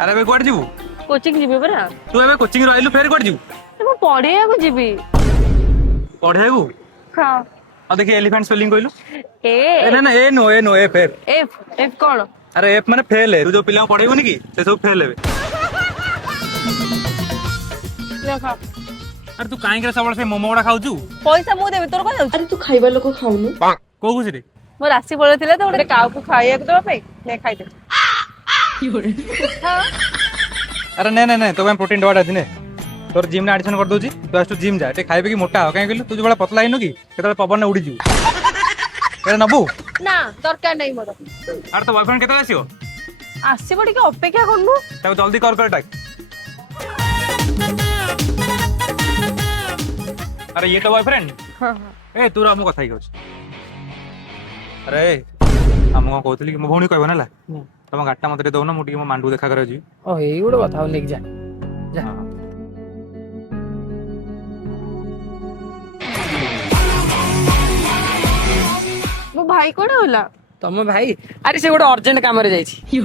अरे एबे code जीवु coaching GB परा तू एबे कोचिंग रो आइलु फेर कोड जीवु मैं पढ़िया को जीबी पढेगु हां आ देखि एलिफेंट स्पेलिंग कइलु ए ए ना ए नो एफ एफ एफ एफ कौन अरे एफ माने फेल है तू जो पिला पढेबुनी की से सब फेल हेबे देखा अरे तू काहे करे सबले से मोमो गुडा खाउचू पैसा मु देबे तोर को अरे तू खाइबा लोक खाउनु को खुशी रे मो राशि पड़े थिले तो गोटे काउ को खाइया को दबा पे ने खाइ दे अरे नहीं तो मैं प्रोटीन डॉट आदिने तोर जिम ने एडमिशन कर दोची तू आज तू जिम जा ते खाइबे की मोटा हो काहे कहलु तू जो बड़ा पतला हिनो की केतले पवन ने उड़ी जीव अरे नबू ना दरकार नहीं मोर अरे तो बॉयफ्रेंड केतले आसीओ आसीबो टिके अपेक्षा करनु ताको जल्दी कर टाक अरे ये तो बॉयफ्रेंड हां ए तू रामु कथा ही अरे हम को कहतली कि मो भौणी कहबो नाला तम गाटा मते दो ना मु टिके मो मांडू देखा करे जी ओ एई गोटे कथा लेक जा जा मो भाई कोडे होला तम भाई अरे से गोटे अर्जेंट काम रे जाईछि